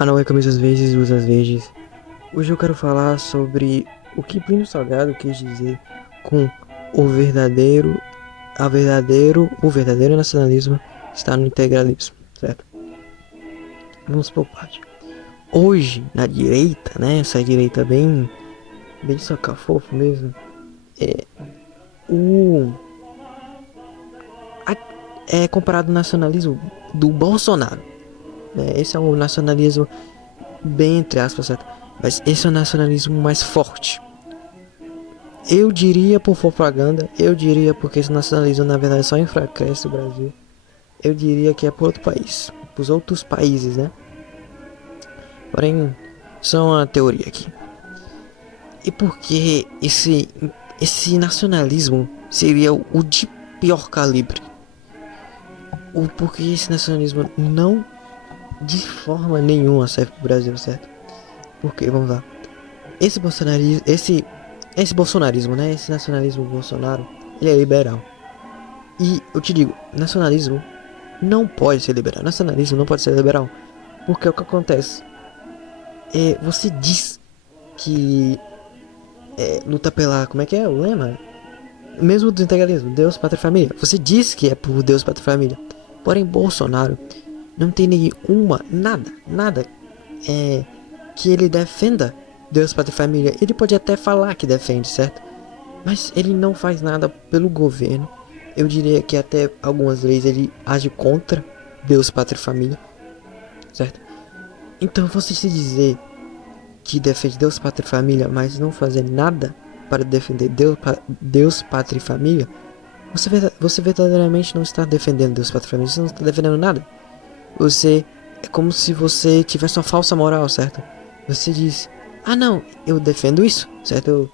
Ah não, é camisas verdes e blusas verdes. Hoje eu quero falar sobre o que Plínio Salgado quis dizer com o verdadeiro nacionalismo está no integralismo, certo? Vamos por parte. Hoje, na direita, né, essa direita bem saca-fofo mesmo, é o a- é comparado ao nacionalismo do Bolsonaro, né? Esse é o nacionalismo bem entre aspas, certo? Mas esse é o nacionalismo mais forte. Eu diria por propaganda, eu diria porque esse nacionalismo na verdade só enfraquece o Brasil. Eu diria que é por outro país, pros outros países, né? Porém, só uma teoria aqui. E por que esse nacionalismo seria o de pior calibre? O porquê esse nacionalismo não de forma nenhuma serve pro Brasil, certo? Porque, vamos lá. Esse bolsonarismo, né? Esse nacionalismo Bolsonaro, ele é liberal. E eu te digo, nacionalismo não pode ser liberal. Nacionalismo não pode ser liberal. Porque o que acontece? Você diz que luta pela. Como é que é o lema? Mesmo do integralismo, Deus, Pátria e Família. Você diz que é por Deus, Pátria e Família. Porém, Bolsonaro não tem nenhuma, nada é, que ele defenda Deus, Pátria e Família. Ele pode até falar que defende, certo? Mas ele não faz nada pelo governo. Eu diria que até algumas leis ele age contra Deus, Pátria e Família, certo? Então você se dizer que defende Deus, Pátria e Família, mas não fazer nada para defender Deus, Pátria e Família, você verdadeiramente não está defendendo Deus, Pátria e Família, você não está defendendo nada. Você é como se você tivesse uma falsa moral, certo? Você diz, ah não, eu defendo isso, certo?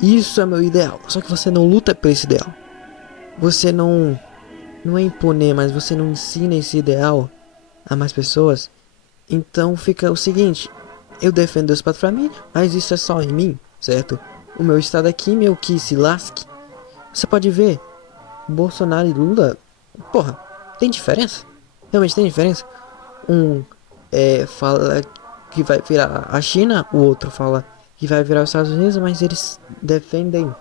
Isso é meu ideal. Só que você não luta por esse ideal. Você não é imponer, mas você não ensina esse ideal a mais pessoas. Então fica o seguinte, eu defendo Deus para a família, mas isso é só em mim, certo? O meu estado aqui, meu que se lasque. Você pode ver, Bolsonaro e Lula, porra, tem diferença? Realmente tem diferença? Um fala que vai virar a China, o outro fala que vai virar os Estados Unidos, mas eles defendem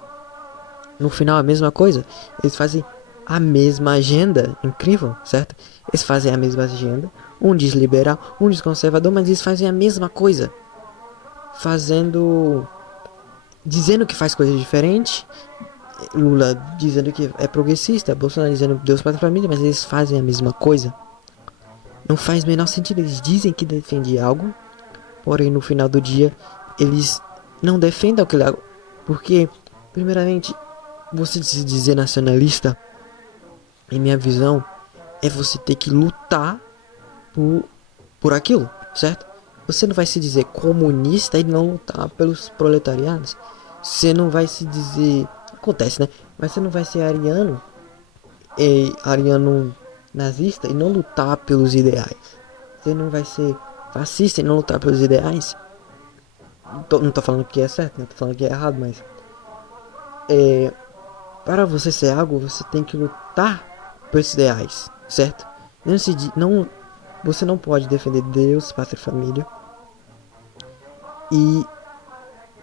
no final a mesma coisa. Eles fazem a mesma agenda, incrível, certo? Eles fazem a mesma agenda, um diz liberal, um diz conservador, mas eles fazem a mesma coisa, fazendo, dizendo que faz coisas diferentes. Lula dizendo que é progressista, Bolsonaro dizendo Deus para a família, mas eles fazem a mesma coisa. Não faz o menor sentido. Eles dizem que defendem algo, porém no final do dia eles não defendem aquele algo, porque primeiramente você se dizer nacionalista, em minha visão, é você ter que lutar por, por aquilo, certo? Você não vai se dizer comunista e não lutar pelos proletariados. Você não vai se dizer. Acontece, né? Mas você não vai ser ariano nazista e não lutar pelos ideais. Você não vai ser fascista e não lutar pelos ideais. Não tô falando que é certo, não tô falando que é errado, mas para você ser algo, você tem que lutar pelos ideais, certo? Não, você não pode defender Deus, pátria e família e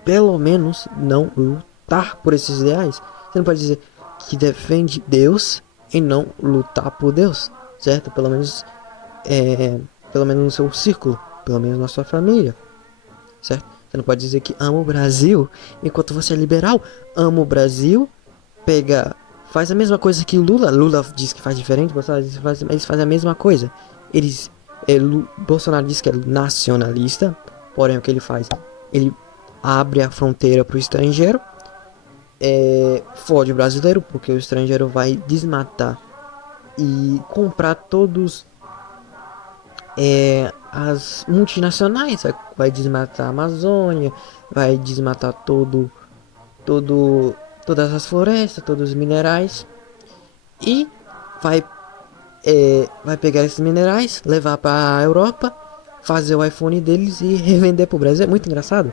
pelo menos não lutar por esses ideais. Você não pode dizer que defende Deus e não lutar por Deus, certo? É, pelo menos no seu círculo, pelo menos na sua família, certo? Você não pode dizer que ama o Brasil enquanto você é liberal, ama o Brasil, pega, faz a mesma coisa que Lula diz que faz diferente, Bolsonaro diz que faz, eles fazem a mesma coisa. Eles, Bolsonaro diz que é nacionalista, porém o que ele faz? Ele abre a fronteira para o estrangeiro, fode o brasileiro, porque o estrangeiro vai desmatar e comprar todos as multinacionais, vai desmatar a Amazônia, vai desmatar todo, todas as florestas, todos os minerais e vai, vai pegar esses minerais, levar para a Europa, fazer o iPhone deles e revender pro Brasil. É muito engraçado.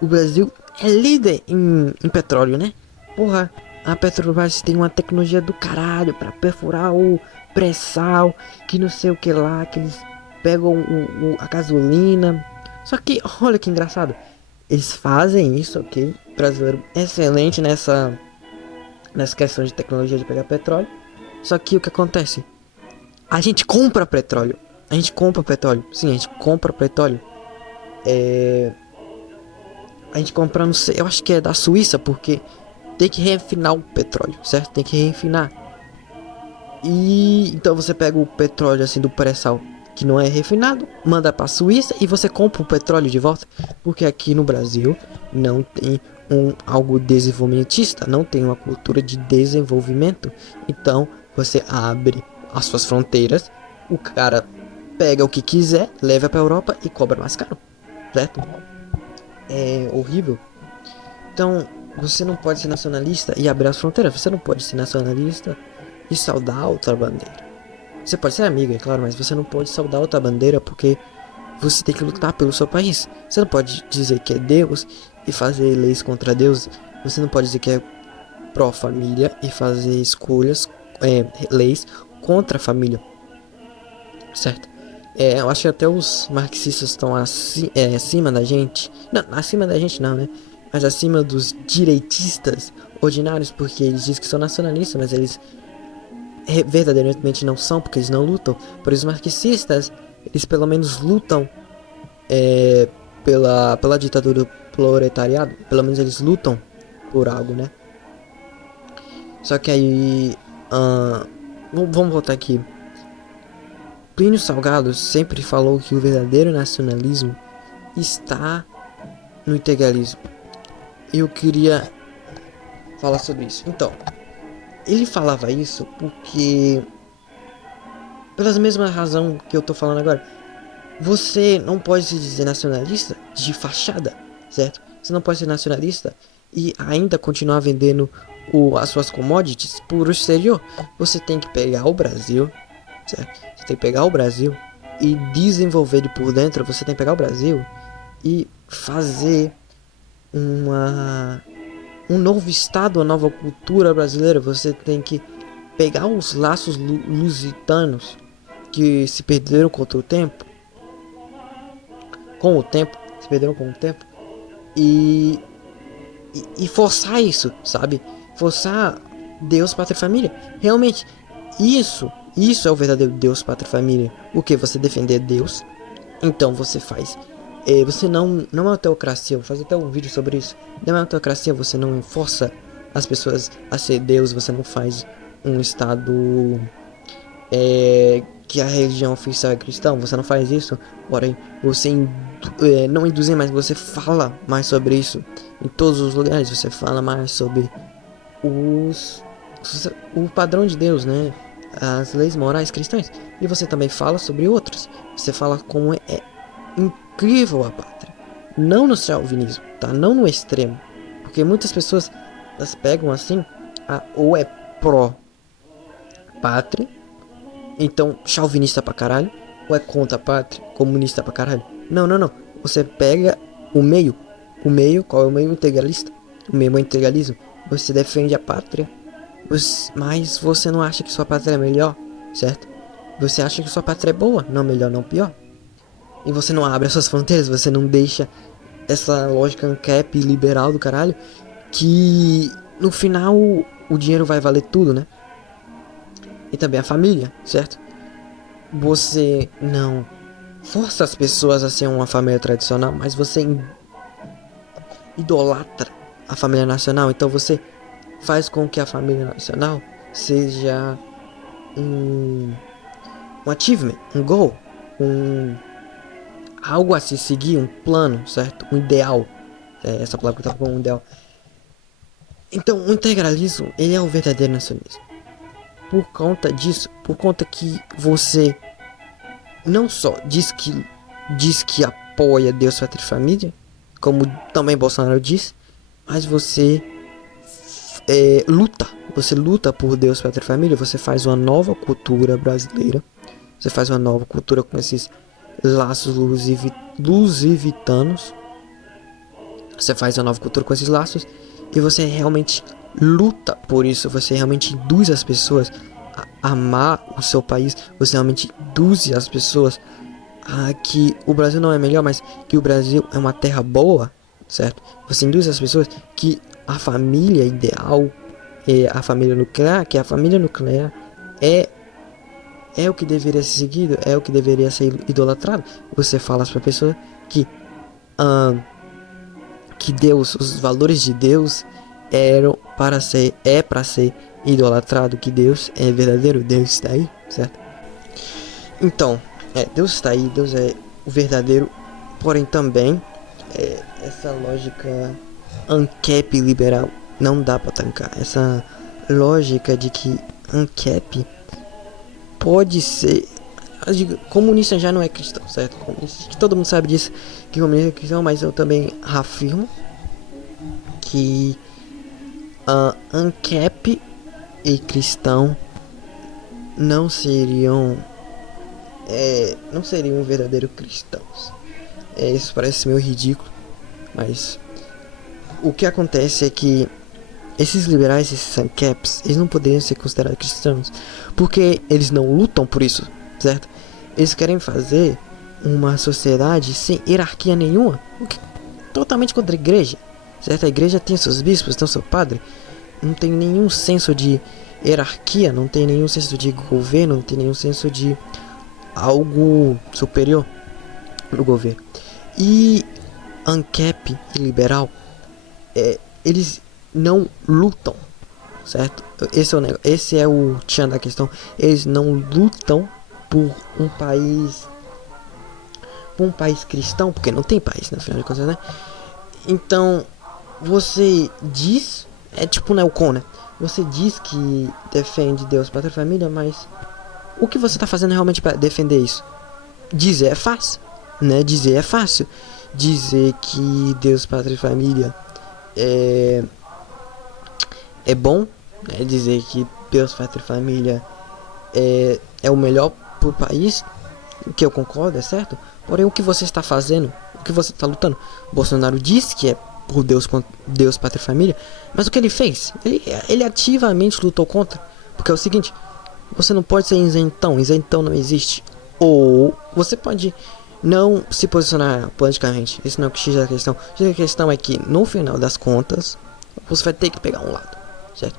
O Brasil é líder em petróleo, né? Porra, a Petrobras tem uma tecnologia do caralho para perfurar o pré-sal, que não sei o que lá, que eles pegam a gasolina. Só que, olha que engraçado. Eles fazem isso, ok? Brasileiro excelente nessa questão de tecnologia de pegar petróleo. Só que o que acontece? A gente compra petróleo. A gente compra petróleo. Sim, a gente compra petróleo. A gente compra, não sei, eu acho que é da Suíça, porque tem que refinar o petróleo, certo? Tem que refinar. E então você pega o petróleo assim do pré-sal que não é refinado, manda para a Suíça e você compra o petróleo de volta, porque aqui no Brasil não tem algo desenvolvimentista, não tem uma cultura de desenvolvimento. Então você abre as suas fronteiras, o cara pega o que quiser, leva para Europa e cobra mais caro, certo? É horrível. Então você não pode ser nacionalista e abrir as fronteiras, você não pode ser nacionalista e saudar outra bandeira. Você pode ser amigo, é claro, mas você não pode saudar outra bandeira porque você tem que lutar pelo seu país. Você não pode dizer que é Deus e fazer leis contra Deus. Você não pode dizer que é pró-família e fazer escolhas, leis contra a família. Certo? Eu acho que até os marxistas estão acima da gente. Não, acima da gente não, né? Mas acima dos direitistas ordinários, porque eles dizem que são nacionalistas, mas eles verdadeiramente não são, porque eles não lutam. Por os marxistas, eles pelo menos lutam pela ditadura do proletariado. Pelo menos eles lutam por algo, né? Só que aí vamos voltar aqui. Plínio Salgado sempre falou que o verdadeiro nacionalismo está no integralismo. Eu queria falar sobre isso. Então, ele falava isso porque, pelas mesmas razão que eu tô falando agora, você não pode se dizer nacionalista de fachada, certo? Você não pode ser nacionalista e ainda continuar vendendo as suas commodities por exterior. Você tem que pegar o Brasil, certo? Você tem que pegar o Brasil e desenvolver ele por dentro. Você tem que pegar o Brasil e fazer um novo estado, uma nova cultura brasileira. Você tem que pegar os laços lusitanos que se perderam com o tempo, se perderam com o tempo, e forçar isso, sabe? Forçar Deus, pátria e família. Realmente, isso é o verdadeiro Deus, pátria e família. O que? Você defender Deus. Então você faz. Você não é uma teocracia. Vou fazer até um vídeo sobre isso. Não é uma teocracia. Você não força as pessoas a ser Deus. Você não faz um estado que a religião oficial é cristã. Você não faz isso. Porém, você não induzir, mas você fala mais sobre isso. Em todos os lugares você fala mais sobre o padrão de Deus, né? As leis morais cristãs. E você também fala sobre outras. Você fala como é incrível a pátria. Não no chauvinismo, tá? Não no extremo. Porque muitas pessoas, elas pegam assim, ou é pró-pátria, então chauvinista pra caralho, ou é contra a pátria, comunista pra caralho. Não. Você pega o meio. O meio, qual é o meio? Integralista. O meio é o integralismo. Você defende a pátria, mas você não acha que sua pátria é melhor, certo? Você acha que sua pátria é boa, não melhor, não pior. E você não abre as suas fronteiras, você não deixa essa lógica ancap liberal do caralho, que no final o dinheiro vai valer tudo, né? E também a família, certo? Você não força as pessoas a ser uma família tradicional, mas você idolatra a família nacional. Então você faz com que a família nacional seja um achievement, um goal, algo a se seguir, um plano, certo? Um ideal. Essa palavra que eu tava falando, um ideal. Então, o integralismo, ele é o verdadeiro nacionalismo. Por conta disso, por conta que você não só diz que apoia Deus, pátria e família, como também Bolsonaro diz, mas você você luta por Deus, pátria e família. Você faz uma nova cultura brasileira, você faz uma nova cultura com esses laços lusivitanos, você faz uma nova cultura com esses laços, e você realmente luta por isso. Você realmente induz as pessoas a amar o seu país, você realmente induz as pessoas que o Brasil não é melhor, mas que o Brasil é uma terra boa, certo? Você induz as pessoas que a família ideal é a família nuclear, que a família nuclear é o que deveria ser seguido, é o que deveria ser idolatrado. Você fala para a pessoa que que Deus, os valores de Deus eram para ser idolatrado, que Deus é verdadeiro, Deus está aí, certo? Então, Deus está aí, Deus é o verdadeiro, porém também essa lógica ANCAP liberal não dá para tancar. Essa lógica de que ANCAP pode ser, comunista já não é cristão, certo? Comunista, que todo mundo sabe disso, que comunista é cristão, mas eu também afirmo que ANCAP e cristão não seriam verdadeiros cristãos. Isso parece meio ridículo, mas o que acontece é que esses liberais, esses ANCAPs, eles não poderiam ser considerados cristãos, porque eles não lutam por isso, certo? Eles querem fazer uma sociedade sem hierarquia nenhuma, o que é totalmente contra a igreja, certo? A igreja tem seus bispos, tem seu padre, não tem nenhum senso de hierarquia, não tem nenhum senso de governo, não tem nenhum senso de algo superior no governo. E ANCAP e liberal, eles não lutam, certo? Esse é o tchan da questão. Eles não lutam por um país cristão, porque não tem país, no final de contas, né? Então, você diz, é tipo Neocon, né? Você diz que defende Deus, pátria e família, mas o que você está fazendo realmente para defender isso? Dizer é fácil, né? Dizer é fácil. Dizer que Deus, pátria e família é bom, né? Dizer que Deus, pátria e família é o melhor pro país, o que eu concordo, é certo. Porém, o que você está fazendo, o que você está lutando? Bolsonaro diz que é por Deus, pátria e família, mas o que ele fez? Ele ativamente lutou contra, porque é o seguinte: você não pode ser isentão não existe. Ou você pode não se posicionar politicamente, isso não é o que X da questão. A questão é que no final das contas você vai ter que pegar um lado, certo?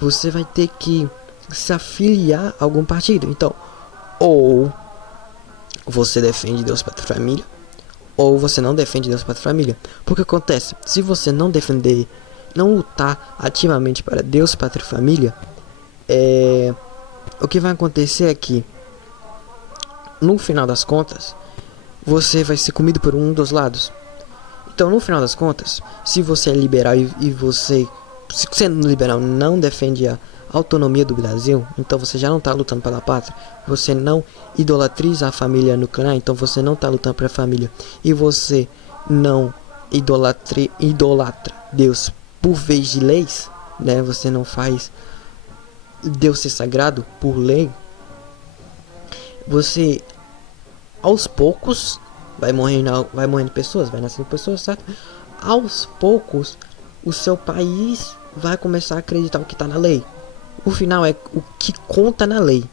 Você vai ter que se afiliar a algum partido. Então, ou você defende Deus, pátria e família, ou você não defende Deus, pátria e família. Porque acontece, se você não defender, não lutar ativamente para Deus, pátria e família, o que vai acontecer é que no final das contas você vai ser comido por um dos lados. Então, no final das contas, se você é liberal e você, sendo liberal, não defende a autonomia do Brasil, então você já não está lutando pela pátria. Você não idolatriza a família nuclear, então você não está lutando pela família. E você não idolatra Deus por vez de leis, né? Você não faz Deus ser sagrado por lei. Você, aos poucos, vai morrendo pessoas, vai nascendo pessoas, certo? Aos poucos, o seu país vai começar a acreditar o que está na lei. O final é o que conta na lei,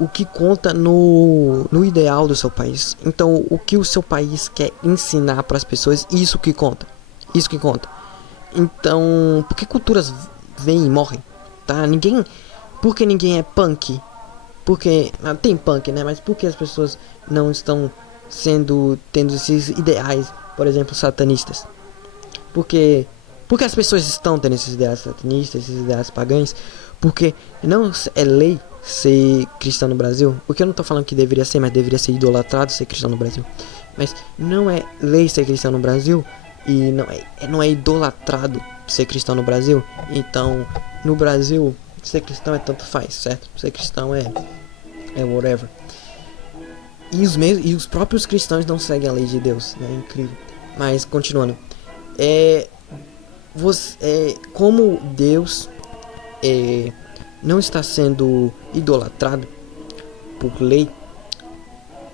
o que conta no ideal do seu país. Então, o que o seu país quer ensinar para as pessoas, isso que conta. Então, por que culturas vêm e morrem, tá? Porque ninguém é punk. Porque tem punk, né? Mas por que as pessoas não estão tendo esses ideais, por exemplo, satanistas? Porque as pessoas estão tendo esses ideais satanistas, esses ideais pagãos? Porque não é lei ser cristão no Brasil. O que eu não tô falando que deveria ser, mas deveria ser idolatrado ser cristão no Brasil. Mas não é lei ser cristão no Brasil e não é idolatrado ser cristão no Brasil. Então, no Brasil, ser cristão tanto faz, certo? Ser cristão é whatever. E os próprios cristãos não seguem a lei de Deus, né? É incrível. Mas continuando, como Deus não está sendo idolatrado por lei,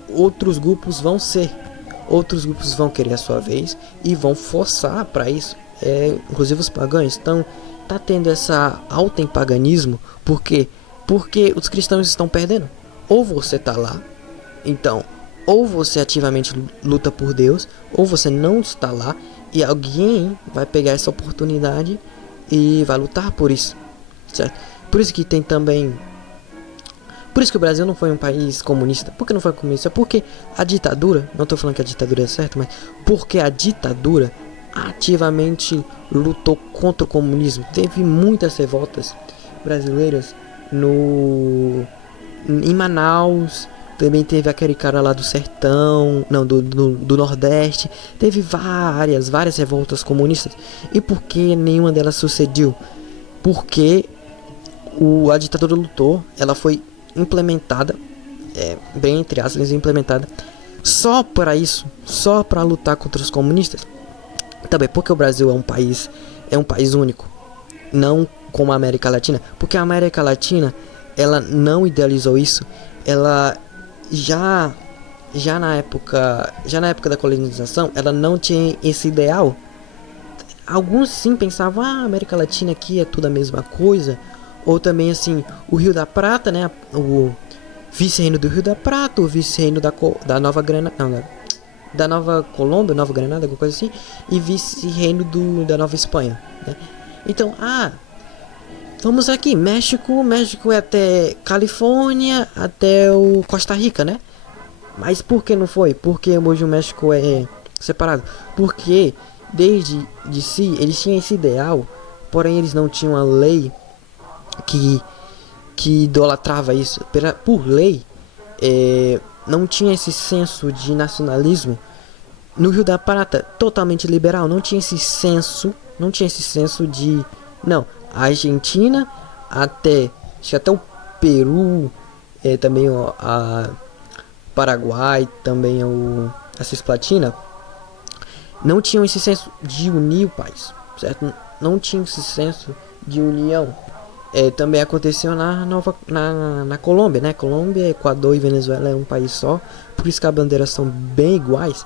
outros grupos vão querer a sua vez e vão forçar para isso, inclusive os pagãos. Então tá tendo essa alta em paganismo, porque os cristãos estão perdendo. Ou você tá lá, então ou você ativamente luta por Deus, ou você não está lá e alguém vai pegar essa oportunidade e vai lutar por isso, certo? Por isso que tem também... Por isso que o Brasil não foi um país comunista. Por que não foi comunista? Porque a ditadura, não estou falando que a ditadura é certa, mas porque a ditadura ativamente lutou contra o comunismo. Teve muitas revoltas brasileiras em Manaus. Também teve aquele cara lá do sertão, não, do Nordeste. Teve várias revoltas comunistas. E por que nenhuma delas sucedeu? Porque a ditadura lutou, ela foi implementada, bem entre aspas, implementada só para isso, só para lutar contra os comunistas. Também porque o Brasil é um país único, não como a América Latina, porque a América Latina ela não idealizou isso, ela já na época da colonização, ela não tinha esse ideal. Alguns sim pensavam, a América Latina aqui é tudo a mesma coisa. Ou também assim, o Rio da Prata, né? O vice-reino do Rio da Prata, o vice-reino da Nova Granada, não, da Nova Colômbia, Nova Granada, alguma coisa assim, e vice-reino da Nova Espanha, né? Então, vamos aqui, México é até Califórnia, até o Costa Rica, né? Mas por que não foi? Porque hoje o México é separado? Porque desde de si eles tinham esse ideal, porém eles não tinham a lei que idolatrava isso. Por lei, não tinha esse senso de nacionalismo. No Rio da Prata, totalmente liberal, não tinha esse senso de... Não, a Argentina acho que até o Peru, também a Paraguai, também a Cisplatina, não tinham esse senso de unir o país, certo? Não tinha esse senso de união. Também aconteceu na Colômbia, né? Colômbia, Equador e Venezuela é um país só, por isso que as bandeiras são bem iguais.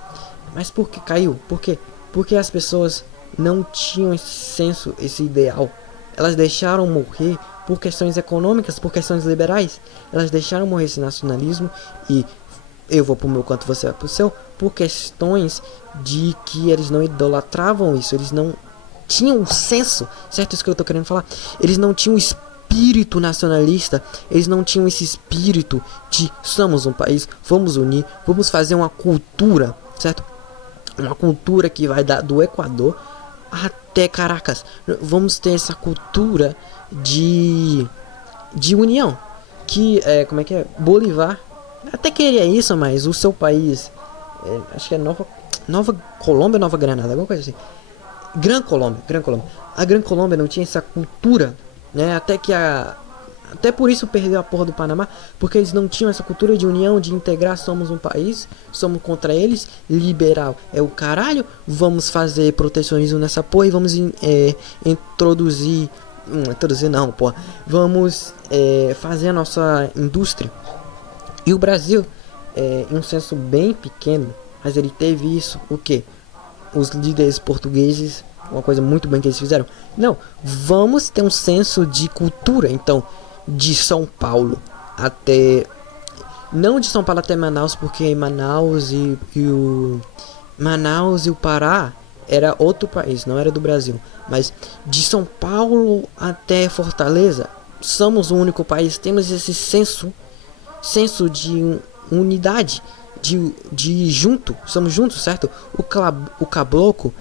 Mas por que caiu? Por quê? Porque as pessoas não tinham esse senso, esse ideal. Elas deixaram morrer por questões econômicas, por questões liberais. Elas deixaram morrer esse nacionalismo e eu vou pro meu canto, você vai pro seu, por questões de que eles não idolatravam isso, eles não tinham um senso, certo? Isso que eu tô querendo falar. Eles não tinham espírito nacionalista, eles não tinham esse espírito de somos um país, vamos unir, vamos fazer uma cultura, certo? Uma cultura que vai do Equador até Caracas. Vamos ter essa cultura de união. Que como é que é? Bolívar até queria isso, mas o seu país, acho que é Nova Colômbia, Nova Granada, alguma coisa assim. Gran Colômbia. A Gran Colômbia não tinha essa cultura, né? Até por isso perdeu a porra do Panamá, porque eles não tinham essa cultura de união, de integrar, somos um país, somos contra eles, liberal é o caralho, vamos fazer protecionismo nessa porra e vamos introduzir não, porra, vamos fazer a nossa indústria. E o Brasil, em um senso bem pequeno, mas ele teve isso, o quê? Os líderes portugueses, uma coisa muito bem que eles fizeram. Não, vamos ter um senso de cultura. Então, de São Paulo até... Não de São Paulo até Manaus, porque Manaus e o Pará era outro país, não era do Brasil. Mas de São Paulo até Fortaleza, somos o único país, temos esse senso de unidade, de junto, somos juntos, certo? O caboclo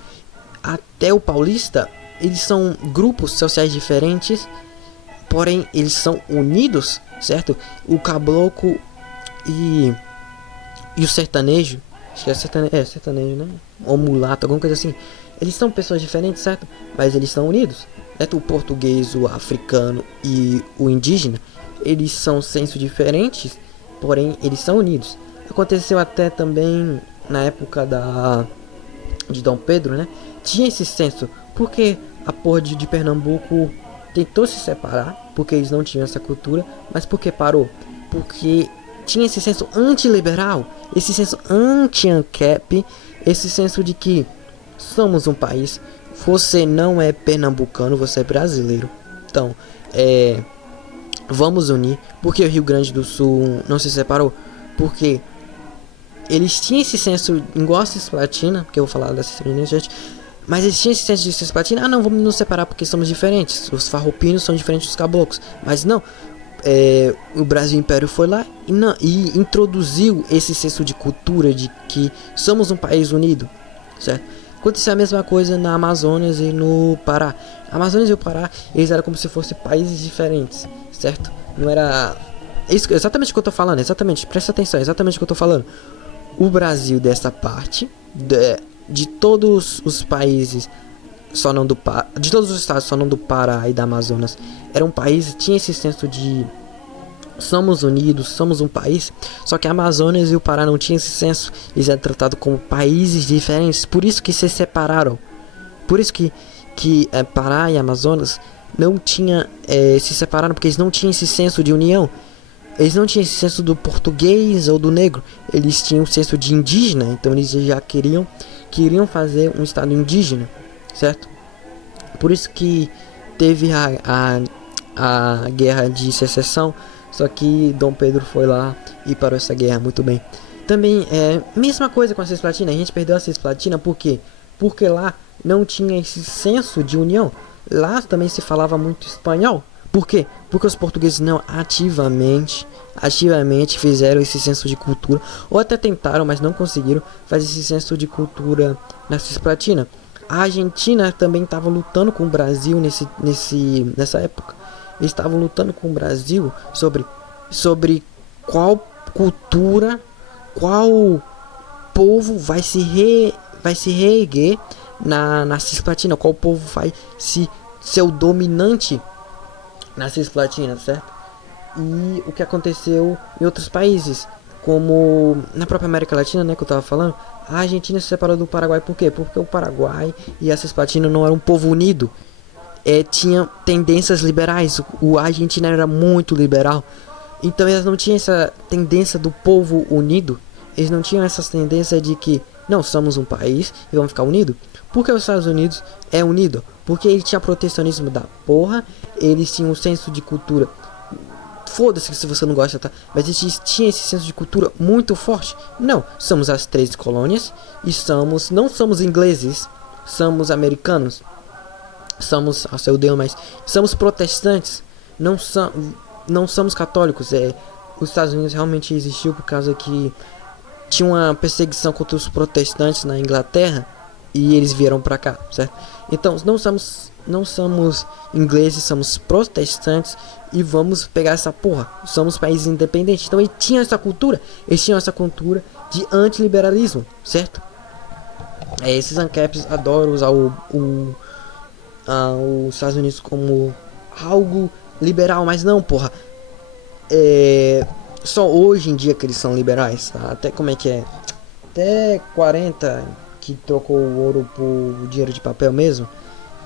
até o paulista, eles são grupos sociais diferentes, porém eles são unidos, certo? O caboclo e o sertanejo, acho que é sertanejo, né? Ou mulato, alguma coisa assim. Eles são pessoas diferentes, certo? Mas eles são unidos, certo? O português, o africano e o indígena, eles são sensos diferentes, porém eles são unidos. Aconteceu até também na época de Dom Pedro, né? Tinha esse senso, porque a porra de Pernambuco tentou se separar, porque eles não tinham essa cultura, mas por que parou? Porque tinha esse senso antiliberal, esse senso anti-ANCAP, esse senso de que somos um país, você não é pernambucano, você é brasileiro. Então, vamos unir. Porque o Rio Grande do Sul não se separou? Porque eles tinham esse senso, igual a Cisplatina, que eu vou falar da Cisplatina, gente, mas eles tinham esse senso de Cisplatina, não, vamos nos separar porque somos diferentes, os farroupinos são diferentes dos caboclos, mas não, o Brasil Império foi lá e introduziu esse senso de cultura, de que somos um país unido, certo? Aconteceu a mesma coisa na Amazonas e no Pará. A Amazonas e o Pará, eles eram como se fossem países diferentes, certo? Não era... Isso, exatamente o que eu tô falando, exatamente, presta atenção, exatamente o que eu tô falando. O Brasil dessa parte, de todos os países, só não do Pará, de todos os estados, só não do Pará e da Amazonas, era um país, tinha esse senso de somos unidos, somos um país, só que a Amazonas e o Pará não tinham esse senso, eles eram tratados como países diferentes, por isso que se separaram, por isso que Pará e Amazonas não tinha, se separaram, porque eles não tinham esse senso de união, eles não tinham esse senso do português ou do negro, eles tinham um senso de indígena, então eles já queriam fazer um estado indígena, certo? Por isso que teve a guerra de secessão, só que Dom Pedro foi lá e parou essa guerra muito bem. Também mesma coisa com a Cisplatina, a gente perdeu a Cisplatina por quê? Porque lá não tinha esse senso de união, lá também se falava muito espanhol. Por quê? Porque os portugueses não ativamente fizeram esse senso de cultura, ou até tentaram, mas não conseguiram fazer esse senso de cultura na Cisplatina. A Argentina também estava lutando com o Brasil nessa época. Eles estavam lutando com o Brasil sobre qual cultura, qual povo vai se reerguer na Cisplatina, qual povo vai ser o dominante na Cisplatina, certo? E o que aconteceu em outros países, como na própria América Latina, né, que eu tava falando, a Argentina se separou do Paraguai por quê? Porque o Paraguai e a Cisplatina não eram um povo unido. Tinha tendências liberais, a Argentina era muito liberal, então eles não tinham essa tendência do povo unido, eles não tinham essa tendência de que não somos um país e vamos ficar unidos. Porque os Estados Unidos é unido, porque ele tinha protecionismo da porra, eles tinham um senso de cultura, foda-se se você não gosta, tá? Mas eles tinham esse senso de cultura muito forte. Não, somos as 3 colônias e não somos ingleses, somos americanos. Somos, seu Deus, mas somos protestantes, não somos católicos. Os Estados Unidos realmente existiu por causa que tinha uma perseguição contra os protestantes na Inglaterra e eles vieram pra cá, certo? Então não somos ingleses, somos protestantes e vamos pegar essa porra. Somos países independentes. Então eles tinham essa cultura de antiliberalismo, certo? Esses ANCAPs adoram usar os Estados Unidos como algo liberal, mas não, porra. Só hoje em dia que eles são liberais, tá? Até como é que é? Até 40 que trocou o ouro por dinheiro de papel mesmo.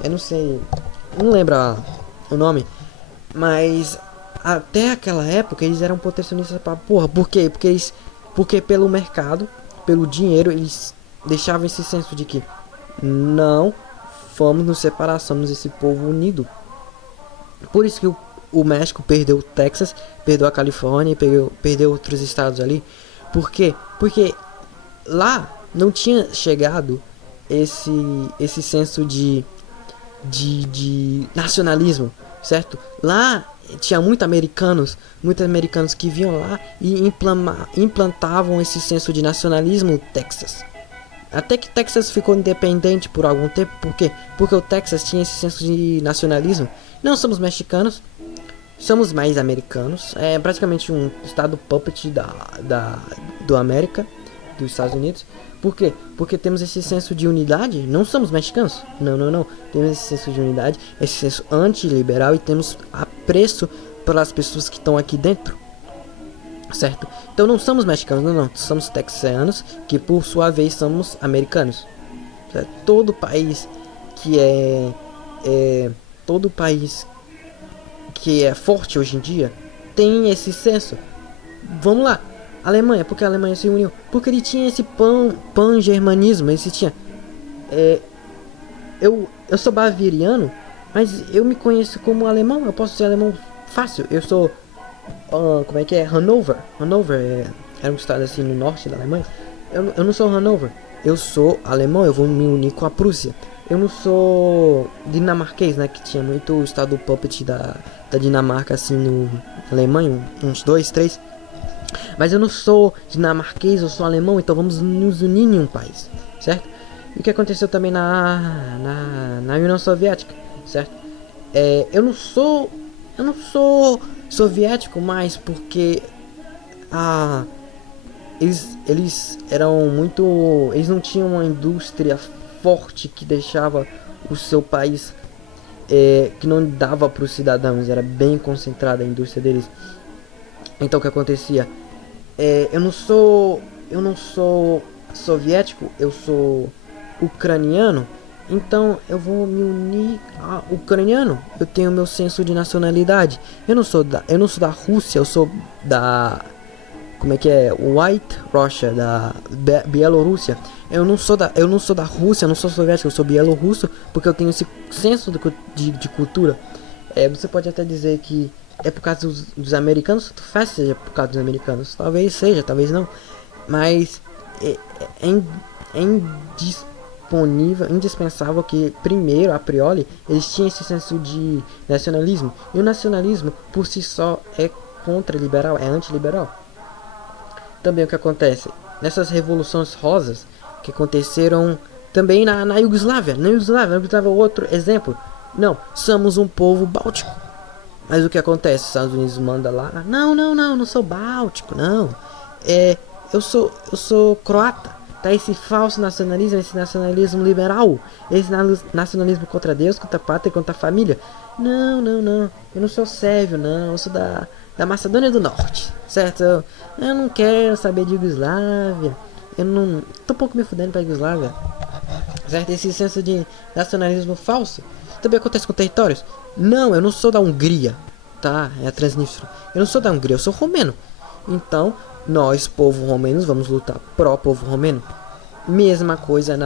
Eu não sei, não lembro o nome, mas até aquela época eles eram protecionistas pra porra. Por quê? Porque pelo mercado, pelo dinheiro, eles deixavam esse senso de que não vamos nos separar, somos esse povo unido. Por isso que o México perdeu o Texas, perdeu a Califórnia e perdeu outros estados ali. Por quê? Porque lá não tinha chegado esse senso de nacionalismo, certo? Lá tinha muitos americanos que vinham lá e implantavam esse senso de nacionalismo no Texas. Até que Texas ficou independente por algum tempo. Por quê? Porque o Texas tinha esse senso de nacionalismo. Não somos mexicanos, somos mais americanos. É praticamente um estado puppet do América, dos Estados Unidos. Por quê? Porque temos esse senso de unidade. Não somos mexicanos. Não. Temos esse senso de unidade, esse senso antiliberal e temos apreço pelas pessoas que estão aqui dentro. Certo? Então não somos mexicanos, não. Somos texanos, que por sua vez somos americanos. Certo? Todo país que é forte hoje em dia tem esse senso. Vamos lá. Alemanha, porque a Alemanha se uniu? Porque ele tinha esse pan-germanismo. Ele tinha. Eu sou bavariano, mas eu me conheço como alemão. Eu posso ser alemão fácil. Eu sou. Como é que é? Hannover era um estado assim no norte da Alemanha. Eu não sou Hanover, eu sou alemão, eu vou me unir com a Prússia. Eu não sou dinamarquês, né, que tinha muito o estado puppet da Dinamarca, assim, no Alemanha, uns dois, três. Mas eu não sou dinamarquês, eu sou alemão, então vamos nos unir em um país, certo? E o que aconteceu também na União Soviética, certo? Eu não sou soviético mais porque a eles eram muito, eles não tinham uma indústria forte que deixava o seu país, que não dava para os cidadãos, era bem concentrada a indústria deles. Então o que acontecia? Eu não sou soviético, eu sou ucraniano. Então eu vou me unir a ucraniano. Eu tenho meu senso de nacionalidade. Eu não sou da Rússia, eu sou da, como é que é? White Russia, da Bielorrússia. Eu não sou da Rússia, eu não sou soviético, eu sou bielorrusso porque eu tenho esse senso de cultura. Você pode até dizer que é por causa dos americanos, faz seja por causa dos americanos, talvez seja, talvez não, mas é indisponível, indispensável que primeiro, a priori, eles tinham esse senso de nacionalismo, e o nacionalismo por si só é contra-liberal, é antiliberal. Também o que acontece nessas revoluções rosas que aconteceram também na Iugoslávia. Na Iugoslávia é outro exemplo. Não, somos um povo báltico. Mas o que acontece? Os Estados Unidos manda lá. Não sou báltico, não. Eu sou croata. Tá esse falso nacionalismo, esse nacionalismo liberal, esse nacionalismo contra Deus, contra a pátria, contra a família. Não. Eu não sou sérvio, não. Eu sou da Macedônia do Norte, certo? Eu não quero saber de Iugoslávia. Eu não tô um pouco me fudendo pra Iugoslávia, certo? Esse senso de nacionalismo falso também acontece com territórios. Não, eu não sou da Hungria, tá? É a Transnistria. Eu não sou da Hungria, eu sou romeno. Então, nós, povo romenos, vamos lutar pró povo romeno. Mesma coisa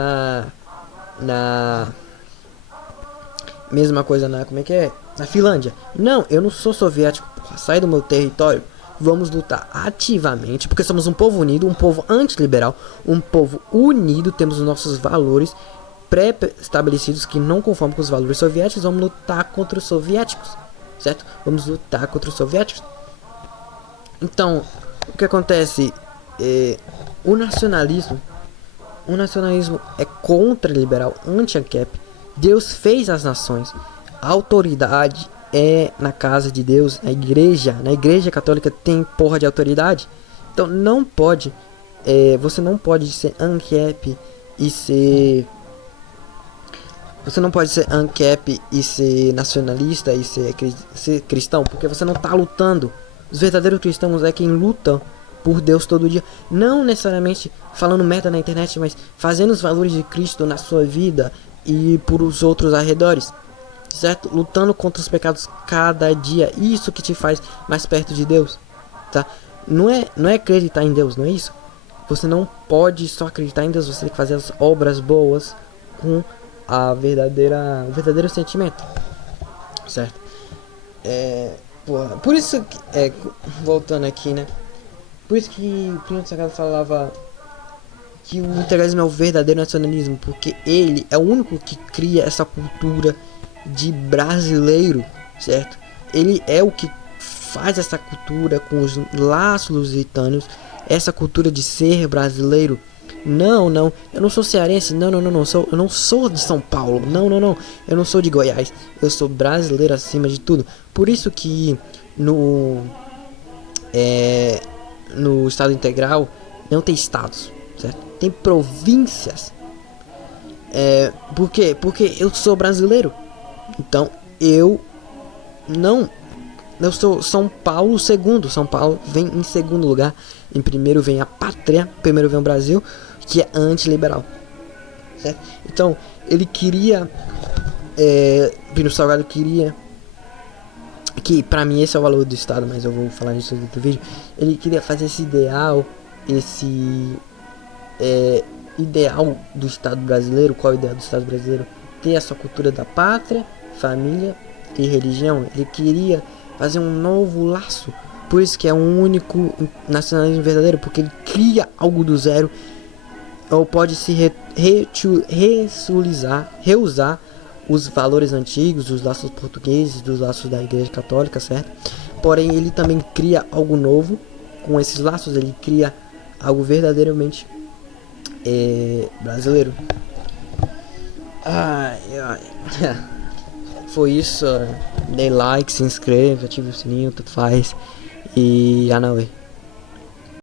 mesma coisa como é que é? Na Finlândia. Não, eu não sou soviético, porra, sai do meu território. Vamos lutar ativamente, porque somos um povo unido, um povo antiliberal, um povo unido, temos os nossos valores pré-estabelecidos que não conformam com os valores soviéticos. Vamos lutar contra os soviéticos, certo? Vamos lutar contra os soviéticos. Então, o que acontece? O nacionalismo é contra-liberal, anti-ANCAP. Deus fez as nações. A autoridade é na casa de Deus, na igreja católica tem porra de autoridade. Então não pode, você não pode ser ANCAP e ser... Você não pode ser ANCAP e ser nacionalista e ser cristão, porque você não está lutando. Os verdadeiros cristãos é quem luta por Deus todo dia. Não necessariamente falando merda na internet, mas fazendo os valores de Cristo na sua vida e por os outros arredores, certo? Lutando contra os pecados cada dia. Isso que te faz mais perto de Deus, tá? Não é acreditar em Deus, não é isso. Você não pode só acreditar em Deus, você tem que fazer as obras boas com o verdadeiro sentimento, certo? Por isso que, voltando aqui, né? Por isso que o Primo Sagrado falava que o integralismo é o verdadeiro nacionalismo, porque ele é o único que cria essa cultura de brasileiro, certo? Ele é o que faz essa cultura com os laços lusitanos, essa cultura de ser brasileiro. Não, eu não sou cearense, não, eu não sou de São Paulo, não, eu não sou de Goiás, eu sou brasileiro acima de tudo. Por isso que no Estado Integral não tem estados, certo? Tem províncias. Por quê? Porque eu sou brasileiro, então eu sou São Paulo segundo. São Paulo vem em segundo lugar. Em primeiro vem a pátria, primeiro vem o Brasil, que é antiliberal, certo? Então ele queria, Pino Salgado queria, que pra mim esse é o valor do Estado, mas eu vou falar nisso no outro vídeo. Ele queria fazer esse ideal, ideal do Estado brasileiro. Qual é o ideal do Estado brasileiro? Ter a sua cultura da pátria, família e religião. Ele queria fazer um novo laço. Por isso que é um único nacionalismo verdadeiro, porque ele cria algo do zero ou pode se reusar os valores antigos, os laços portugueses, dos laços da Igreja Católica, certo? Porém, ele também cria algo novo. Com esses laços, ele cria algo verdadeiramente brasileiro. Ai, ai. Foi isso. Dê like, se inscreva, ative o sininho, tudo faz. E Anauê.